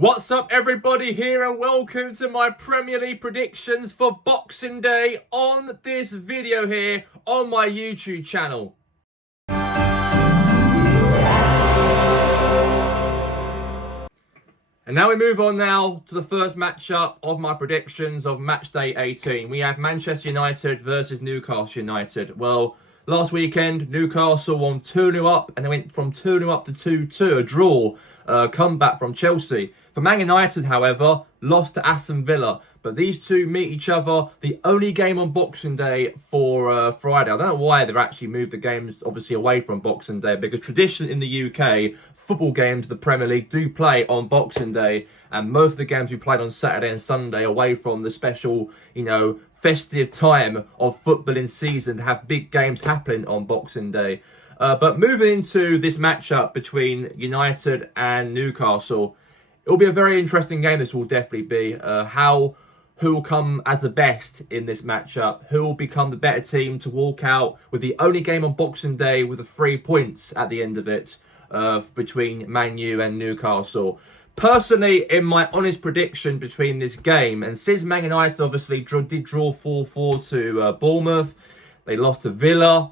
What's up everybody here and welcome to my Premier League predictions for Boxing Day on this video here on my YouTube channel. And now we move on now to the first matchup of my predictions of Matchday 18. We have Manchester United versus Newcastle United. Well, last weekend, Newcastle won 2-0 up and they went from 2-0 up to 2-2, a draw, comeback from Chelsea. For Man United, however, lost to Aston Villa. But these two meet each other. The only game on Boxing Day for Friday. I don't know why they've actually moved the games, obviously, away from Boxing Day. Because tradition in the UK, football games, the Premier League, do play on Boxing Day. And most of the games we played on Saturday and Sunday away from the special, festive time of footballing season to have big games happening on Boxing Day. But moving into this matchup between United and Newcastle, it will be a very interesting game. This will definitely be. Who will come as the best in this matchup? Who will become the better team to walk out with the only game on Boxing Day with the 3 points at the end of it between Man U and Newcastle? Personally, in my honest prediction between this game, and since Man United obviously did draw 4-4 to Bournemouth, they lost to Villa.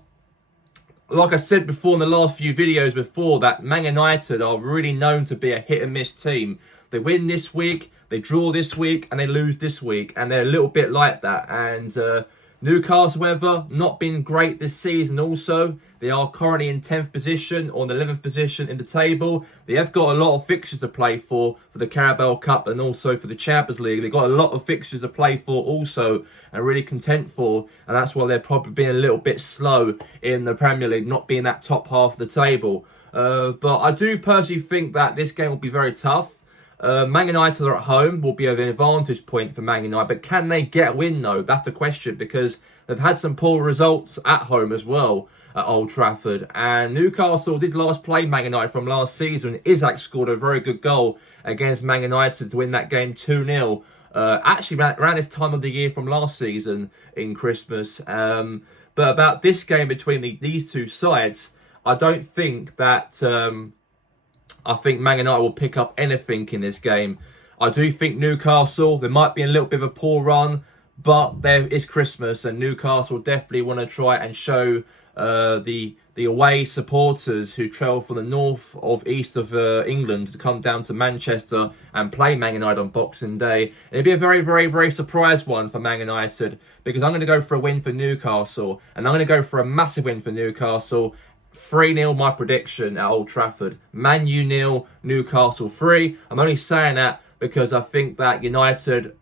Like I said before in the last few videos before that, Man United are really known to be a hit and miss team. They win this week, they draw this week, and they lose this week. And they're a little bit like that. And Newcastle, however, not been great this season also. They are currently in 10th position or the 11th position in the table. They have got a lot of fixtures to play for the Carabao Cup and also for the Champions League. They've got a lot of fixtures to play for also and really content for. And that's why they're probably being a little bit slow in the Premier League, not being that top half of the table. But I do personally think that this game will be very tough. Man United are at home, will be an advantage point for Man United. But can they get a win though? That's the question, because they've had some poor results at home as well at Old Trafford. And Newcastle did last play Man United from last season. Isak scored a very good goal against Man United to win that game 2-0. Actually around this time of the year from last season in Christmas. But about this game between these two sides, I don't think that... I think Man United will pick up anything in this game. I do think Newcastle, there might be a little bit of a poor run, but there is Christmas and Newcastle definitely want to try and show the away supporters who travel from the north of east of England to come down to Manchester and play Man United on Boxing Day. It'll be a very, very, very surprise one for Man United, because I'm going to go for a win for Newcastle, and I'm going to go for a massive win for Newcastle. 3-0 my prediction at Old Trafford. Man U 0, Newcastle 3. I'm only saying that because I think that United,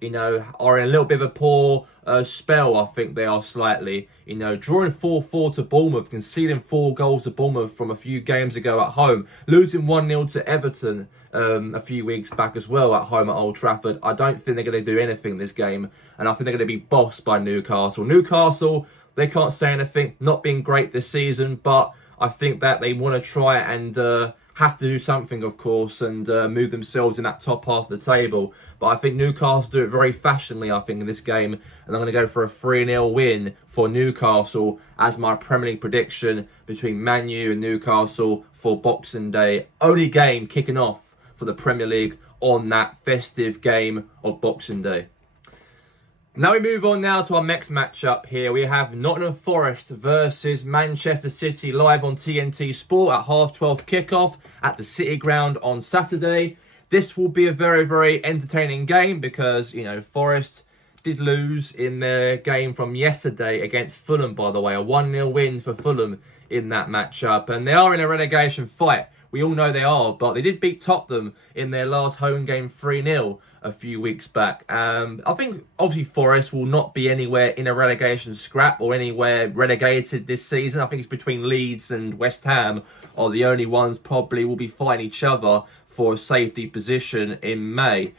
are in a little bit of a poor spell. I think they are slightly, drawing 4-4 to Bournemouth, conceding 4 goals to Bournemouth from a few games ago at home, losing 1-0 to Everton a few weeks back as well at home at Old Trafford. I don't think they're going to do anything this game, and I think they're going to be bossed by Newcastle. Newcastle, they can't say anything, not being great this season, but I think that they want to try and have to do something, of course, and move themselves in that top half of the table. But I think Newcastle do it very fashionably, I think, in this game. And I'm going to go for a 3-0 win for Newcastle as my Premier League prediction between Man U and Newcastle for Boxing Day. Only game kicking off for the Premier League on that festive game of Boxing Day. Now we move on now to our next matchup here. We have Nottingham Forest versus Manchester City live on TNT Sport at 12:30 kickoff at the City Ground on Saturday. This will be a very, very entertaining game because, Forest did lose in their game from yesterday against Fulham, by the way. A 1-0 win for Fulham in that matchup. And they are in a relegation fight. We all know they are, but they did beat Tottenham in their last home game 3-0 a few weeks back. I think, obviously, Forest will not be anywhere in a relegation scrap or anywhere relegated this season. I think it's between Leeds and West Ham are the only ones probably will be fighting each other for a safety position in May.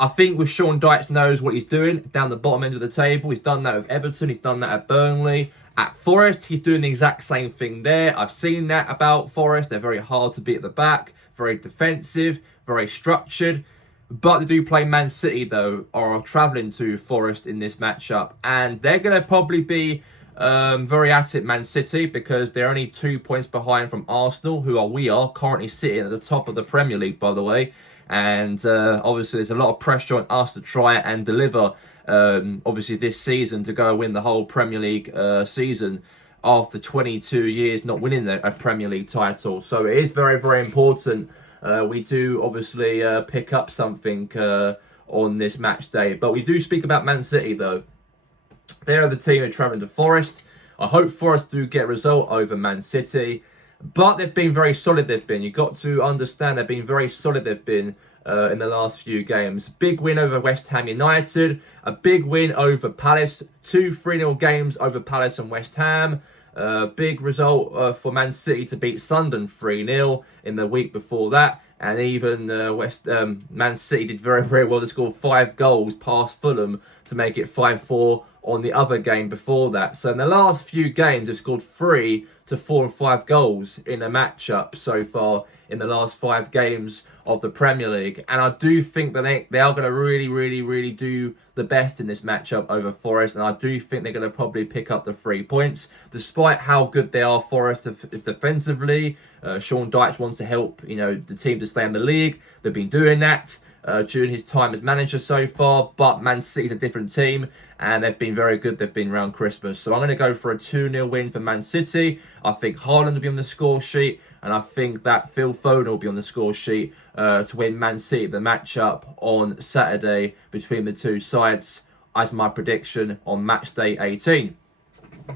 I think with Sean Dyche knows what he's doing down the bottom end of the table. He's done that with Everton. He's done that at Burnley. At Forest, he's doing the exact same thing there. I've seen that about Forest. They're very hard to beat at the back, very defensive, very structured. But they do play Man City, though, or are travelling to Forest in this matchup. And they're going to probably be Very at it, Man City, because they're only 2 points behind from Arsenal, we are currently sitting at the top of the Premier League, by the way. And obviously, there's a lot of pressure on us to try and deliver, obviously, this season to go win the whole Premier League season after 22 years not winning a Premier League title. So it is very, very important. We do obviously pick up something on this match day. But we do speak about Man City, though. They are the team who are travelling to Forest. I hope Forest do get a result over Man City. But they've been very solid, You've got to understand they've been very solid, in the last few games. Big win over West Ham United. A big win over Palace. 2 3-0 games over Palace and West Ham. Big result for Man City to beat Sunderland 3-0 in the week before that. And even Man City did very, very well to score 5 goals past Fulham to make it 5-4 on the other game before that. So in the last few games, they've scored 3 to 4 and 5 goals in a matchup so far in the last 5 games of the Premier League. And I do think that they are going to really, really, really do the best in this matchup over Forest. And I do think they're going to probably pick up the 3 points. Despite how good they are, Forest, defensively, Sean Dyche wants to help, the team to stay in the league. They've been doing that during his time as manager so far. But Man City's a different team, and they've been very good. They've been around Christmas. So I'm going to go for a 2-0 win for Man City. I think Haaland will be on the score sheet, and I think that Phil Foden will be on the score sheet to win Man City the matchup on Saturday between the two sides, as my prediction on Matchday 18.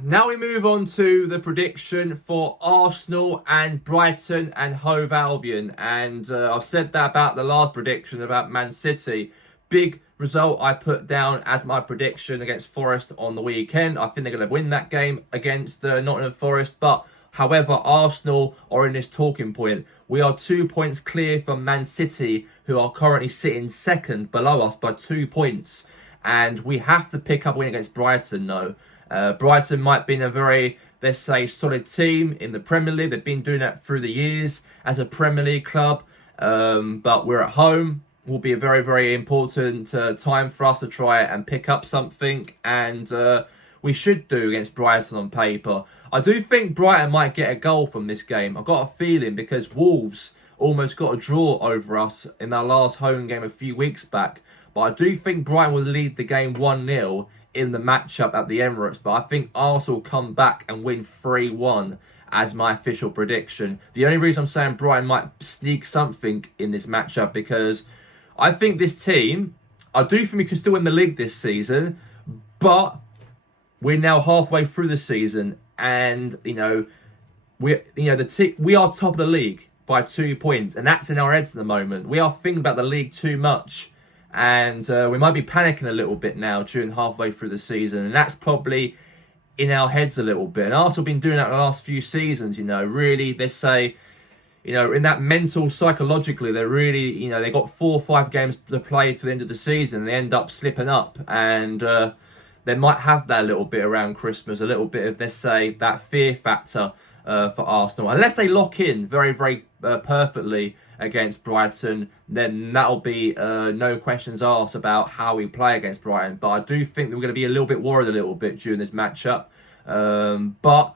Now we move on to the prediction for Arsenal and Brighton and Hove Albion. And I've said that about the last prediction about Man City. Big result I put down as my prediction against Forest on the weekend. I think they're going to win that game against Nottingham Forest. But however, Arsenal are in this talking point. We are 2 points clear from Man City, who are currently sitting second below us by 2 points. And we have to pick up a win against Brighton, though. Brighton might be in a very, let's say, solid team in the Premier League. They've been doing that through the years as a Premier League club. But we're at home. Will be a very, very important time for us to try and pick up something. And we should do against Brighton on paper. I do think Brighton might get a goal from this game. I've got a feeling, because Wolves almost got a draw over us in our last home game a few weeks back. But I do think Brighton will lead the game 1-0 in the matchup at the Emirates. But I think Arsenal come back and win 3-1 as my official prediction. The only reason I'm saying Brighton might sneak something in this matchup, because I think this team, I do think we can still win the league this season, but we're now halfway through the season, and we are top of the league by 2 points, and that's in our heads at the moment. We are thinking about the league too much, and we might be panicking a little bit now during halfway through the season, and that's probably in our heads a little bit. And Arsenal have been doing that the last few seasons. Really, they say, in that mental, psychologically, they're really, they got 4 or 5 games to play to the end of the season. They end up slipping up, and they might have that a little bit around Christmas, a little bit of, let's say, that fear factor for Arsenal. Unless they lock in very, very perfectly against Brighton, then that'll be no questions asked about how we play against Brighton. But I do think that we're going to be a little bit worried a little bit during this matchup. But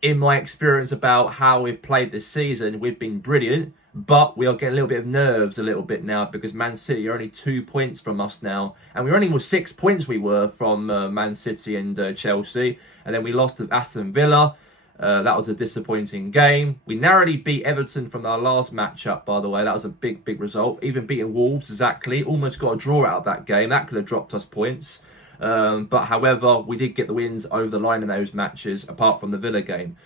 in my experience about how we've played this season, we've been brilliant. But we are getting a little bit of nerves a little bit now, because Man City are only 2 points from us now. And we only were 6 points from Man City and Chelsea. And then we lost to Aston Villa. That was a disappointing game. We narrowly beat Everton from our last matchup, by the way. That was a big, big result. Even beating Wolves, exactly. Almost got a draw out of that game. That could have dropped us points. But however, we did get the wins over the line in those matches, apart from the Villa game.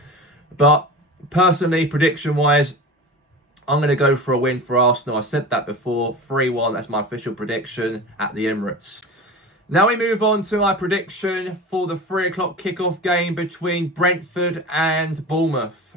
But personally, prediction-wise, I'm going to go for a win for Arsenal. I said that before. 3-1, that's my official prediction at the Emirates. Now we move on to my prediction for the 3 o'clock kickoff game between Brentford and Bournemouth.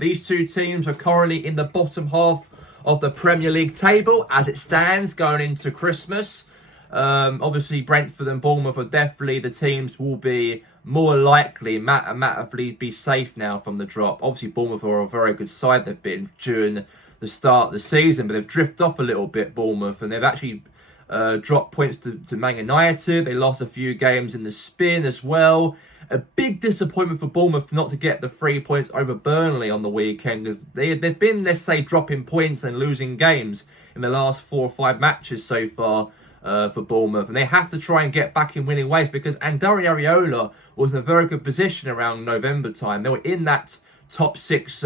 These two teams are currently in the bottom half of the Premier League table as it stands going into Christmas. Obviously, Brentford and Bournemouth are definitely the teams will be more likely, mathematically, be safe now from the drop. Obviously, Bournemouth are a very good side they've been during the start of the season, but they've drifted off a little bit, Bournemouth, and they've actually, dropped points to Man United. They lost a few games in the spin as well. A big disappointment for Bournemouth not to get the 3 points over Burnley on the weekend, because they've been, let's say, dropping points and losing games in the last 4 or 5 matches so far for Bournemouth. And they have to try and get back in winning ways, because Andari Areola was in a very good position around November time. They were in that top 6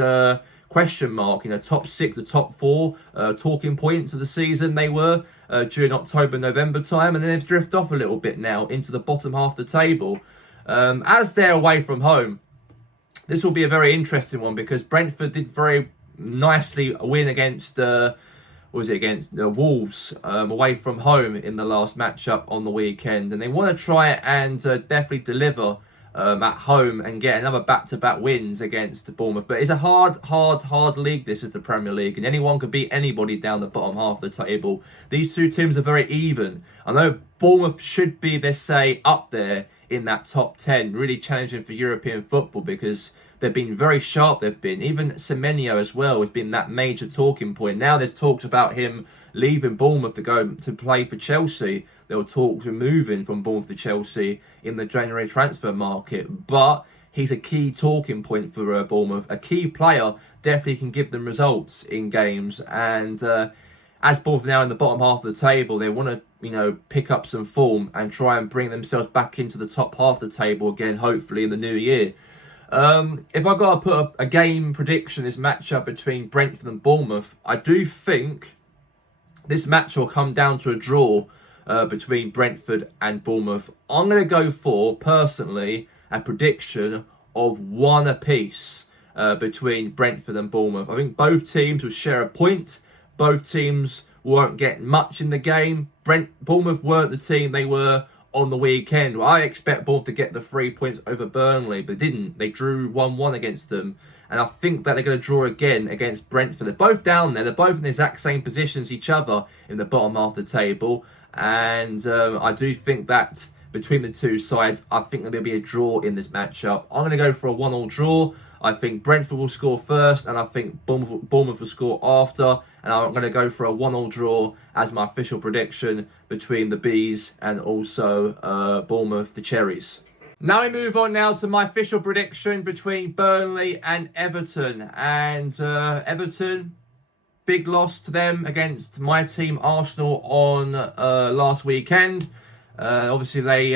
question mark, top 6 or top 4 talking points of the season they were during October, November time, and then they've drifted off a little bit now into the bottom half of the table. As they're away from home, this will be a very interesting one, because Brentford did very nicely win against Wolves away from home in the last matchup on the weekend, and they want to try and definitely deliver at home and get another back-to-back wins against Bournemouth. But it's a hard league. This is the Premier League, and anyone could beat anybody down the bottom half of the table. These two teams are very even. I know Bournemouth should be, let's say, up there in that top 10, really challenging for European football, because they've been very sharp. They've been, even Semenyo as well has been that major talking point. Now there's talks about him leaving Bournemouth to go to play for Chelsea. There were talks of moving from Bournemouth to Chelsea in the January transfer market, but he's a key talking point for Bournemouth. A key player, definitely can give them results in games. And as Bournemouth now in the bottom half of the table, they want to, pick up some form and try and bring themselves back into the top half of the table again, hopefully in the new year. If I got to put a game prediction, this matchup between Brentford and Bournemouth, I do think this match will come down to a draw between Brentford and Bournemouth. I'm going to go for, personally, a prediction of 1 apiece between Brentford and Bournemouth. I think both teams will share a point. Both teams won't get much in the game. Bournemouth weren't the team they were on the weekend. Well, I expect Bournemouth to get the 3 points over Burnley, but they didn't. They drew 1-1 against them. And I think that they're going to draw again against Brentford. They're both down there. They're both in the exact same position as each other in the bottom half of the table. And I do think that between the two sides, I think there'll be a draw in this matchup. I'm going to go for a 1-1 draw. I think Brentford will score first, and I think Bournemouth will score after. And I'm going to go for a 1-1 draw as my official prediction between the Bees and also Bournemouth, the Cherries. Now we move on now to my official prediction between Burnley and Everton. And Everton, big loss to them against my team Arsenal on last weekend. Obviously they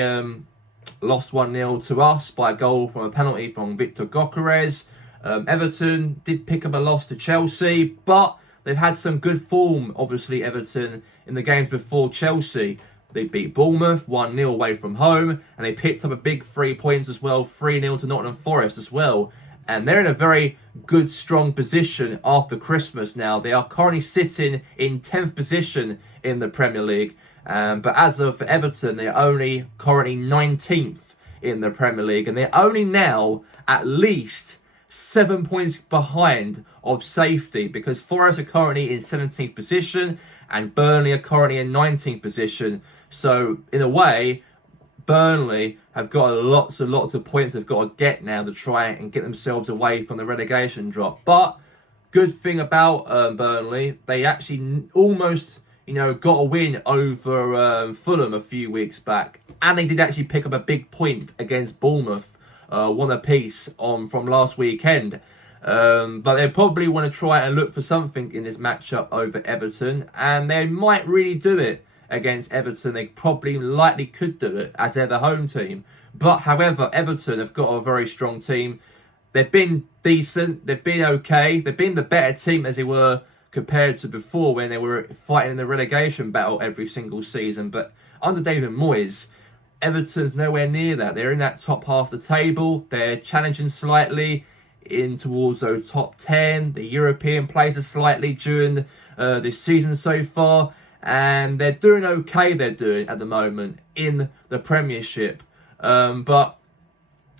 lost 1-0 to us by a goal from a penalty from Victor Gyökeres. Everton did pick up a loss to Chelsea, but they've had some good form, obviously, Everton, in the games before Chelsea. They beat Bournemouth 1-0 away from home, and they picked up a big 3 points as well, 3-0 to Nottingham Forest as well. And they're in a very good, strong position after Christmas now. They are currently sitting in 10th position in the Premier League. But as of Everton, they're only currently 19th in the Premier League. And they're only now at least 7 points behind of safety, because Forest are currently in 17th position and Burnley are currently in 19th position. So, in a way, Burnley have got lots and lots of points they've got to get now to try and get themselves away from the relegation drop. But good thing about Burnley, they actually almost, got a win over Fulham a few weeks back, and they did actually pick up a big point against Bournemouth, 1 apiece from last weekend. But they probably want to try and look for something in this matchup over Everton, and they might really do it against Everton. They probably likely could do it as they're the home team. But however, Everton have got a very strong team. They've been decent. They've been okay. They've been the better team as they were compared to before, when they were fighting in the relegation battle every single season. But under David Moyes, Everton's nowhere near that. They're in that top half of the table. They're challenging slightly in towards those top 10. The European places slightly during this season so far. And they're doing okay, they're doing at the moment in the Premiership. But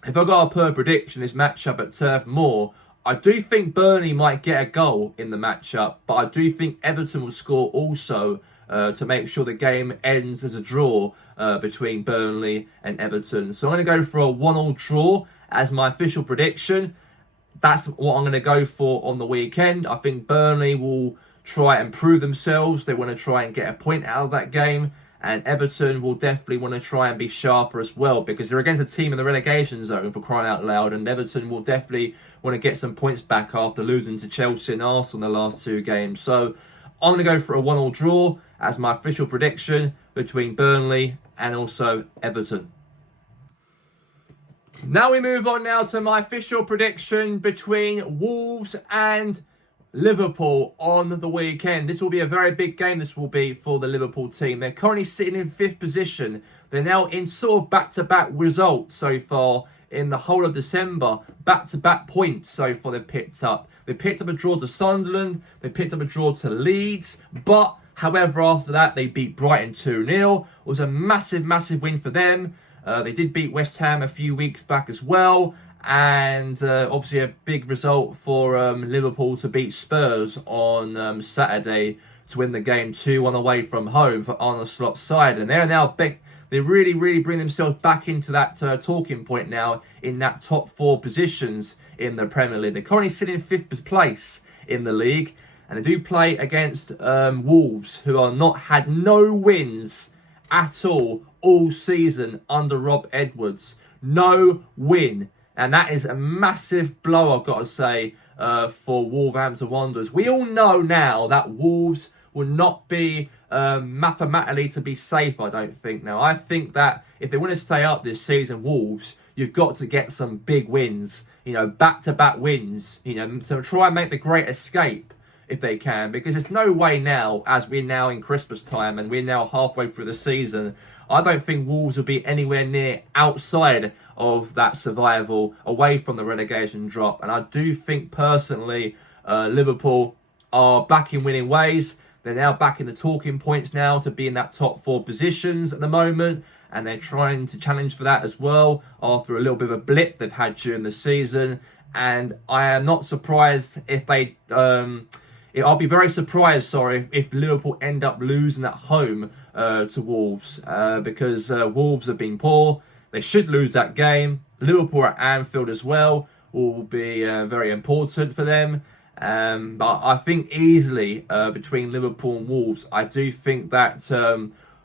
if I got to put a prediction, this matchup at Turf Moor, I do think Burnley might get a goal in the matchup, but I do think Everton will score also to make sure the game ends as a draw between Burnley and Everton. So I'm going to go for a 1-1 draw as my official prediction. That's what I'm going to go for on the weekend. I think Burnley will try and prove themselves. They want to try and get a point out of that game. And Everton will definitely want to try and be sharper as well, because they're against a team in the relegation zone, for crying out loud. And Everton will definitely want to get some points back after losing to Chelsea and Arsenal in the last 2 games. So I'm going to go for a 1-1 draw as my official prediction between Burnley and also Everton. Now we move on now to my official prediction between Wolves and Liverpool on the weekend. This will be a very big game. This will be for the Liverpool team. They're currently sitting in 5th position. They're now in sort of back-to-back results so far in the whole of December. Back-to-back points so far they've picked up. They picked up a draw to Sunderland. They picked up a draw to Leeds. But, however, after that, they beat Brighton 2-0. It was a massive, massive win for them. They did beat West Ham a few weeks back as well. And obviously a big result for Liverpool to beat Spurs on Saturday to win the game 2-1 away from home for Arne Slot's side. And they're now they really bring themselves back into that talking point now in that top 4 positions in the Premier League. They're currently sitting in 5th place in the league. And they do play against Wolves, who are had no wins at all season under Rob Edwards. No win. And that is a massive blow, I've got to say, for Wolverhampton Wanderers. We all know now that Wolves will not be mathematically to be safe, I don't think. Now, I think that if they want to stay up this season, Wolves, you've got to get some big wins. You know, back-to-back wins. You know, so try and make the great escape if they can. Because there's no way now, as we're now in Christmas time and we're now halfway through the season, I don't think Wolves will be anywhere near outside of that survival, away from the relegation drop. And I do think personally, Liverpool are back in winning ways. They're now back in the talking points now to be in that top 4 positions at the moment. And they're trying to challenge for that as well after a little bit of a blip they've had during the season. And I am not surprised if they... I'll be very surprised, if Liverpool end up losing at home to Wolves, because Wolves have been poor. They should lose that game. Liverpool at Anfield as well will be very important for them. But I think easily between Liverpool and Wolves, I do think that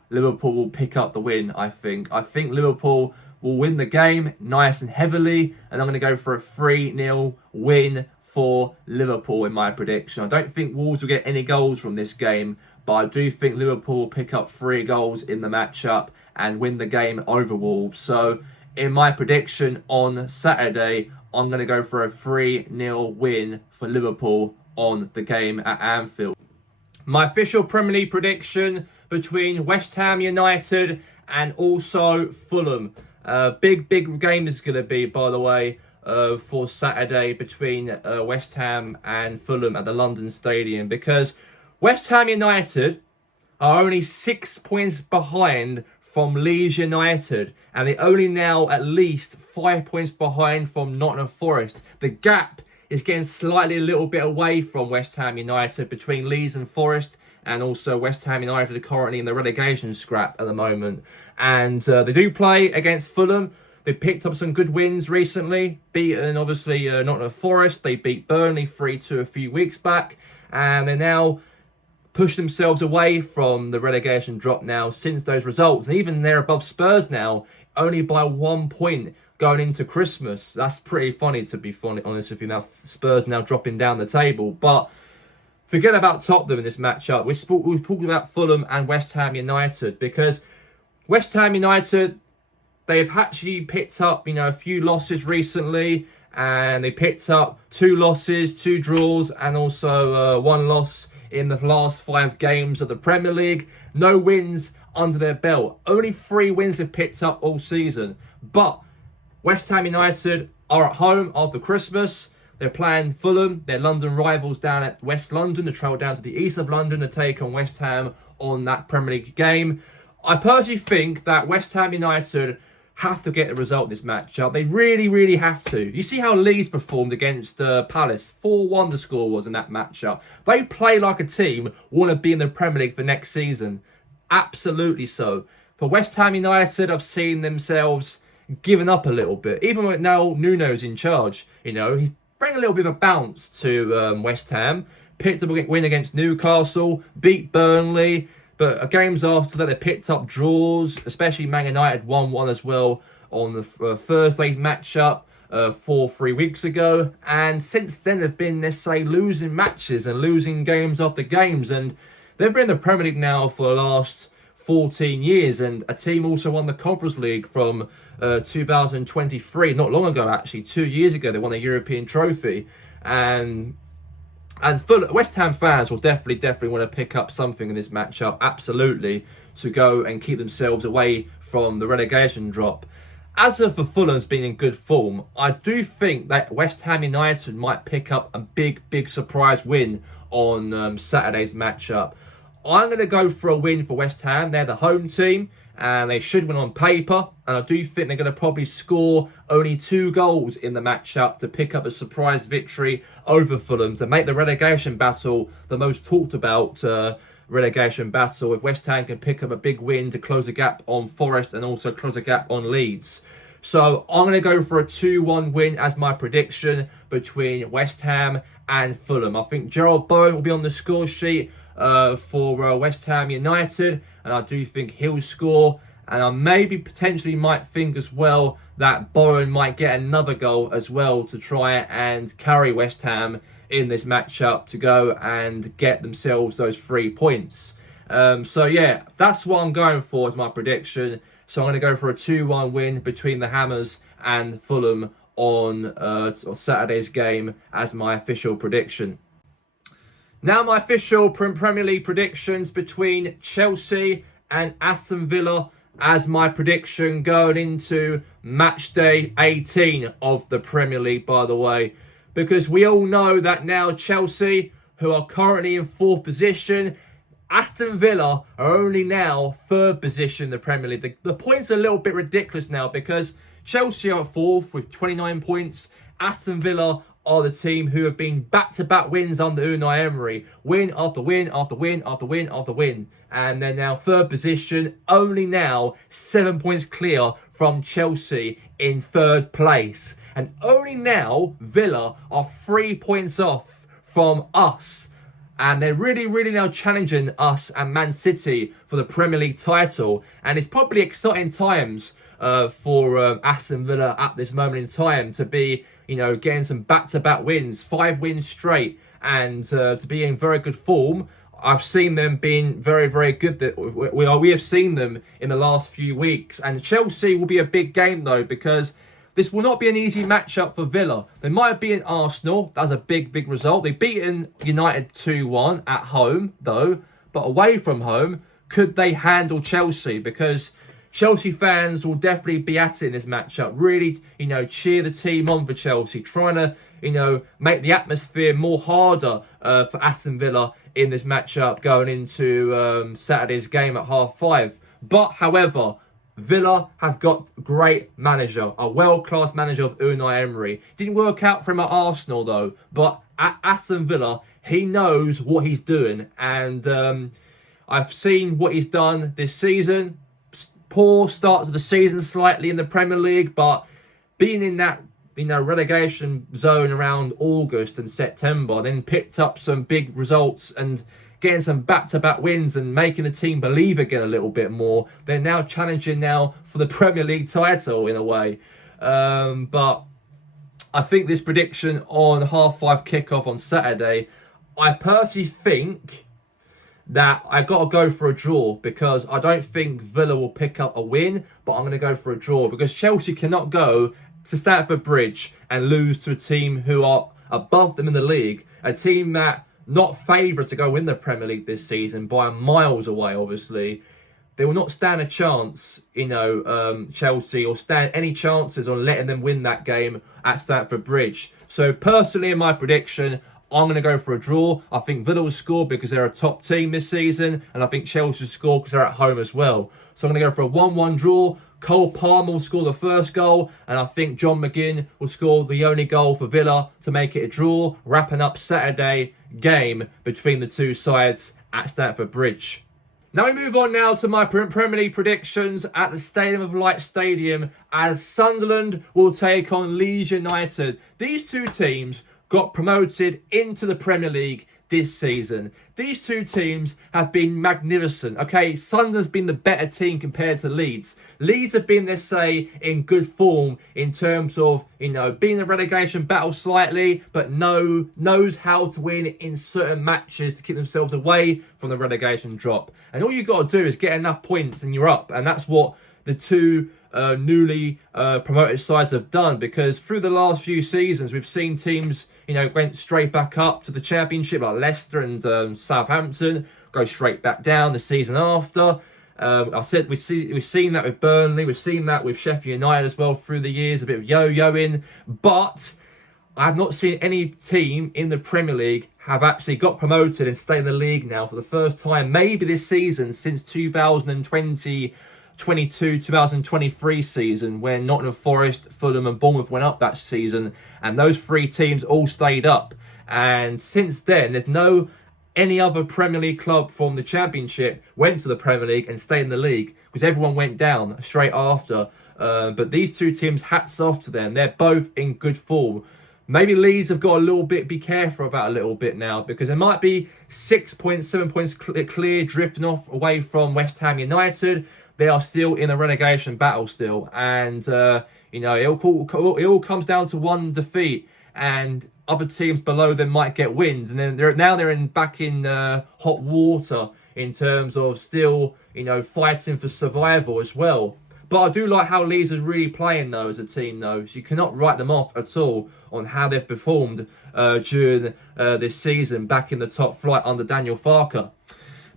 Liverpool will pick up the win, I think. I think Liverpool will win the game nice and heavily, and I'm going to go for a 3-0 win for Liverpool in my prediction. I don't think Wolves will get any goals from this game, but I do think Liverpool will pick up 3 goals in the matchup and win the game over Wolves. So in my prediction on Saturday, I'm going to go for a 3-0 win for Liverpool on the game at Anfield. My official Premier League prediction between West Ham United and also Fulham. Big game is going to be, by the way, for Saturday between West Ham and Fulham at the London Stadium, because West Ham United are only 6 points behind from Leeds United, and they're only now at least 5 points behind from Nottingham Forest. The gap is getting slightly a little bit away from West Ham United between Leeds and Forest, and also West Ham United are currently in the relegation scrap at the moment. And they do play against Fulham. They picked up some good wins recently, beaten obviously Nottingham Forest. They beat Burnley 3-2 a few weeks back, and they now push themselves away from the relegation drop now since those results. And even they're above Spurs now, only by 1 point going into Christmas. That's pretty funny, to be honest with you. Now Spurs now dropping down the table, but forget about Tottenham in this matchup. We're talking about Fulham and West Ham United, because West Ham United, they've actually picked up, a few losses recently, and they picked up 2 losses, 2 draws, and also 1 loss in the last 5 games of the Premier League. No wins under their belt. Only 3 wins they've picked up all season. But West Ham United are at home after Christmas. They're playing Fulham, their London rivals, down at West London. They travel down to the east of London to take on West Ham on that Premier League game. I personally think that West Ham United have to get a result in this matchup. They really have to. You see how Leeds performed against Palace. 4-1 the score was in that matchup. They play like a team, want to be in the Premier League for next season. Absolutely so. For West Ham United, I've seen themselves giving up a little bit. Even with now Nuno's in charge, he's bringing a little bit of a bounce to West Ham. picked up a win against Newcastle, beat Burnley, but games after that they picked up draws, especially Man United 1-1 as well on the Thursday's matchup 3 weeks ago. And since then there's been, let's say, losing matches and losing games after games, and they've been in the Premier League now for the last 14 years, and a team also won the Conference League from 2023, not long ago actually, 2 years ago they won a European trophy. And West Ham fans will definitely want to pick up something in this matchup, absolutely, to go and keep themselves away from the relegation drop. As for Fulham's being in good form, I do think that West Ham United might pick up a big surprise win on Saturday's matchup. I'm going to go for a win for West Ham. They're the home team and they should win on paper. And I do think they're going to probably score only 2 goals in the matchup to pick up a surprise victory over Fulham to make the relegation battle the most talked about relegation battle. If West Ham can pick up a big win to close the gap on Forest and also close the gap on Leeds. So I'm going to go for a 2-1 win as my prediction between West Ham and Fulham. I think Gerald Bowen will be on the score sheet for West Ham United, and I do think he'll score. And I maybe potentially might think as well that Bowen might get another goal as well to try and carry West Ham in this matchup to go and get themselves those 3 points. So yeah, that's what I'm going for as my prediction. So I'm going to go for a 2-1 win between the Hammers and Fulham on Saturday's game as my official prediction. Now my official Premier League predictions between Chelsea and Aston Villa as my prediction going into Matchday 18 of the Premier League, by the way. Because we all know that now Chelsea, who are currently in 4th position, Aston Villa are only now 3rd position in the Premier League. The points are a little bit ridiculous now because Chelsea are 4th with 29 points. Aston Villa are the team who have been back-to-back wins under Unai Emery. Win after win after win after win after win. And they're now 3rd position, only now 7 points clear from Chelsea in 3rd place. And only now Villa are 3 points off from us. And they're really now challenging us and Man City for the Premier League title. And it's probably exciting times for Aston Villa at this moment in time to be, getting some back-to-back wins, 5 wins straight, and to be in very good form. I've seen them being very good. We have seen them in the last few weeks. And Chelsea will be a big game, though, because this will not be an easy matchup for Villa. They might be in Arsenal. That's a big result. They've beaten United 2-1 at home, though. But away from home, could they handle Chelsea? Because Chelsea fans will definitely be at it in this matchup. Really, cheer the team on for Chelsea. Trying to, make the atmosphere more harder for Aston Villa in this matchup going into Saturday's game at 5:30. But, however, Villa have got a great manager, a world-class manager of Unai Emery. Didn't work out for him at Arsenal, though. But at Aston Villa, he knows what he's doing. And I've seen what he's done this season. Poor start to the season slightly in the Premier League, but being in that relegation zone around August and September, then picked up some big results and getting some back-to-back wins and making the team believe again a little bit more. They're now challenging now for the Premier League title in a way. But I think this prediction on 5:30 kickoff on Saturday, I personally think that I got to go for a draw because I don't think Villa will pick up a win, but I'm going to go for a draw because Chelsea cannot go to Stamford Bridge and lose to a team who are above them in the league, a team that not favourites to go win the Premier League this season by miles away, obviously. They will not stand a chance, Chelsea, or stand any chances on letting them win that game at Stamford Bridge. So personally, in my prediction, I'm going to go for a draw. I think Villa will score because they're a top team this season, and I think Chelsea will score because they're at home as well. So I'm going to go for a 1-1 draw. Cole Palmer will score the first goal, and I think John McGinn will score the only goal for Villa to make it a draw, wrapping up Saturday game between the two sides at Stamford Bridge. Now we move on now to my Premier League predictions at the Stadium of Light Stadium as Sunderland will take on Leeds United. These two teams got promoted into the Premier League this season. These two teams have been magnificent. Okay, Sunderland's been the better team compared to Leeds. Leeds have been, let's say, in good form in terms of, being in the relegation battle slightly, but knows how to win in certain matches to keep themselves away from the relegation drop. And all you've got to do is get enough points and you're up. And that's what the two newly promoted sides have done, because through the last few seasons we've seen teams went straight back up to the Championship, like Leicester and Southampton, go straight back down the season after. I said we've seen that with Burnley, we've seen that with Sheffield United as well through the years, a bit of yo-yoing, but I've not seen any team in the Premier League have actually got promoted and stay in the league now for the first time, maybe this season, since 2022-2023 season, when Nottingham Forest, Fulham and Bournemouth went up that season, and those three teams all stayed up. And since then, there's no any other Premier League club from the Championship went to the Premier League and stayed in the league, because everyone went down straight after. But these two teams, hats off to them. They're both in good form. Maybe Leeds have got be careful about a little bit now, because there might be 6 points, 7 points clear, drifting off away from West Ham United. They are still in a relegation battle still. And, it all comes down to one defeat. And other teams below them might get wins. And then they're back in hot water in terms of still, fighting for survival as well. But I do like how Leeds are really playing, though, as a team, though. So you cannot write them off at all on how they've performed during this season back in the top flight under Daniel Farker.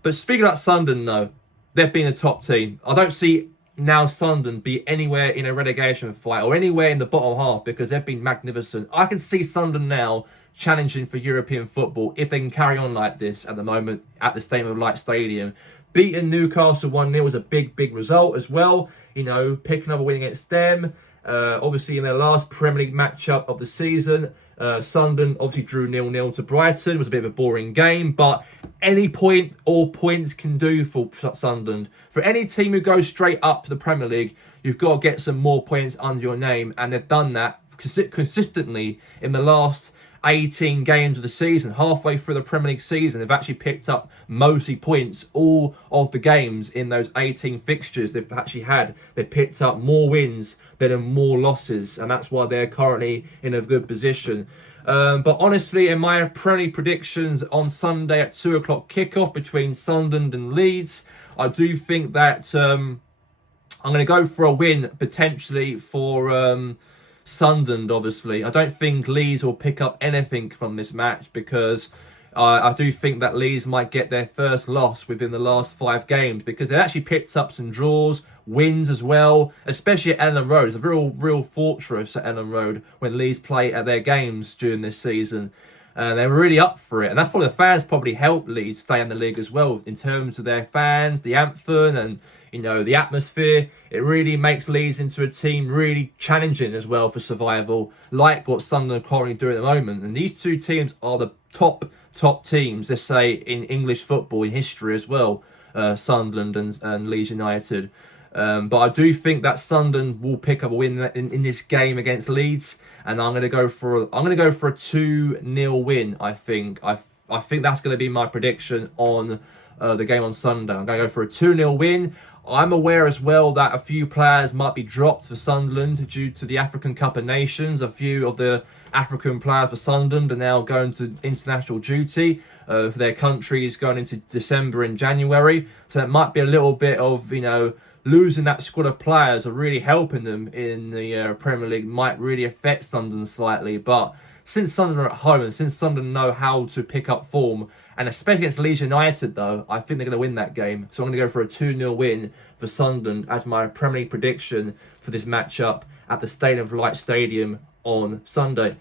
But speaking about Sunderland, though, they've been a top team. I don't see now Sunderland be anywhere in a relegation fight or anywhere in the bottom half, because they've been magnificent. I can see Sunderland now challenging for European football if they can carry on like this at the moment at the Stadium of Light Stadium. Beating Newcastle 1-0 was a big result as well. Picking up a win against them. Obviously, in their last Premier League matchup of the season, Sunderland obviously drew 0-0 to Brighton. It was a bit of a boring game, but any point or points can do for Sunderland. For any team who goes straight up to the Premier League, you've got to get some more points under your name, and they've done that consistently in the last 18 games of the season. Halfway through the Premier League season, they've actually picked up mostly points all of the games in those 18 fixtures they've actually had. They've picked up more wins than more losses, and that's why they're currently in a good position. But honestly, in my Premier League predictions on Sunday at 2 o'clock kickoff between Sunderland and Leeds, I do think that I'm going to go for a win potentially for Sunderland. Obviously, I don't think Leeds will pick up anything from this match, because I do think that Leeds might get their first loss within the last 5 games, because they actually picked up some draws, wins as well, especially at Elland Road. It's a real fortress at Elland Road when Leeds play at their games during this season. They're really up for it, and that's probably the fans probably help Leeds stay in the league as well, in terms of their fans, the anthem, and the atmosphere. It really makes Leeds into a team really challenging as well for survival, like what Sunderland are currently doing at the moment. And these two teams are the top teams, let's say, in English football in history as well, Sunderland and Leeds United. But I do think that Sunderland will pick up a win in this game against Leeds, and I'm going to go for a 2-0 win. I think that's going to be my prediction on the game on Sunday. I'm going to go for a 2-0 win. I'm aware as well that a few players might be dropped for Sunderland due to the African Cup of Nations. A few of the African players for Sunderland are now going to international duty for their countries going into December and January. So it might be a little bit of, losing that squad of players or really helping them in the Premier League might really affect Sunderland slightly. But since Sunderland are at home and since Sunderland know how to pick up form, and especially against Leeds United, though, I think they're going to win that game. So I'm going to go for a 2-0 win for Sunderland as my Premier League prediction for this matchup at the Stadium of Light Stadium on Sunday.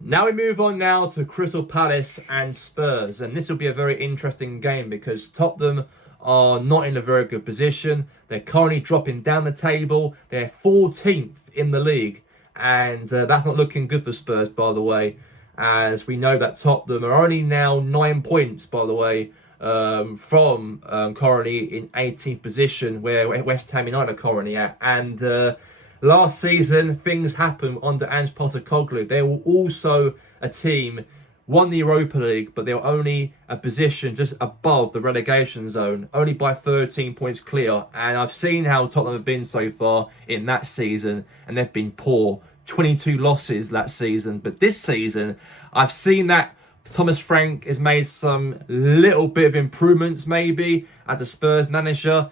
Now we move on now to Crystal Palace and Spurs. And this will be a very interesting game because Tottenham are not in a very good position. They're currently dropping down the table. They're 14th in the league. And that's not looking good for Spurs, by the way, as we know that Tottenham are only now 9 points, by the way, from currently in 18th position, where West Ham United are currently at. And last season, things happened under Ange Postecoglou. They were also a team won the Europa League, but they were only a position just above the relegation zone, only by 13 points clear. And I've seen how Tottenham have been so far in that season, and they've been poor. 22 losses that season. But this season, I've seen that Thomas Frank has made some little bit of improvements maybe as a Spurs manager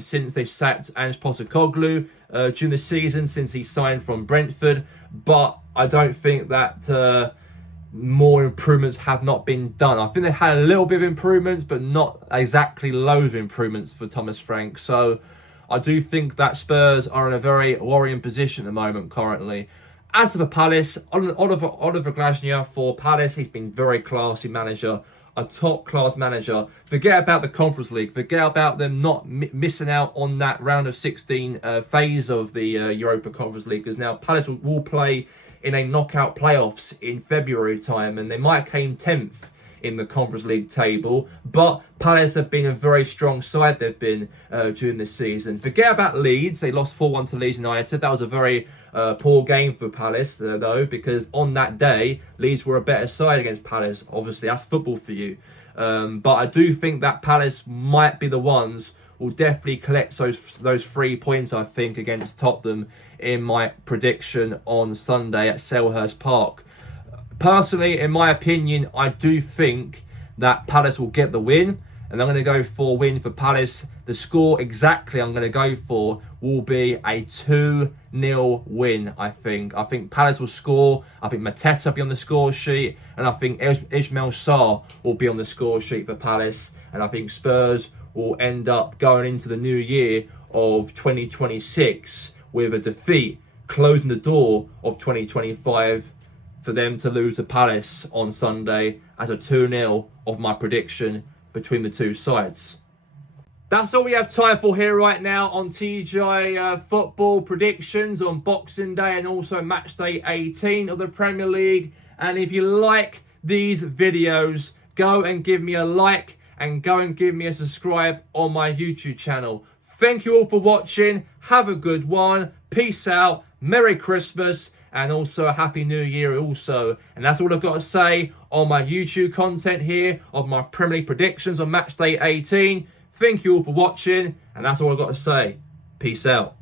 since they've sacked Ange Postecoglou during the season, since he signed from Brentford. But I don't think that more improvements have not been done. I think they had a little bit of improvements, but not exactly loads of improvements for Thomas Frank. So I do think that Spurs are in a very worrying position at the moment currently. As for Palace, Oliver Glasner for Palace, he's been very classy manager, a top-class manager. Forget about the Conference League. Forget about them not missing out on that round of 16 phase of the Europa Conference League, because now Palace will play in a knockout playoffs in February time, and they might have came 10th in the Conference League table, but Palace have been a very strong side they've been during this season. Forget about Leeds. They lost 4-1 to Leeds United. That was a very poor game for Palace though, because on that day Leeds were a better side against Palace. Obviously that's football for you, but I do think that Palace might be the ones will definitely collect those 3 points, I think, against Tottenham in my prediction on Sunday at Selhurst Park. Personally, in my opinion, I do think that Palace will get the win, and I'm going to go for a win for Palace. The score exactly I'm going to go for will be a 2-0 win, I think. I think Palace will score. I think Mateta will be on the score sheet, and I think Ismail Sarr will be on the score sheet for Palace, and I think Spurs will end up going into the new year of 2026 with a defeat, closing the door of 2025 for them to lose to Palace on Sunday as a 2-0 of my prediction between the two sides. That's all we have time for here right now on TGI Football predictions on Boxing Day and also Matchday 18 of the Premier League. And if you like these videos, go and give me a like and go and give me a subscribe on my YouTube channel. Thank you all for watching. Have a good one. Peace out. Merry Christmas. And also a Happy New Year also. And that's all I've got to say on my YouTube content here of my Premier League predictions on Matchday 18. Thank you all for watching. And that's all I've got to say. Peace out.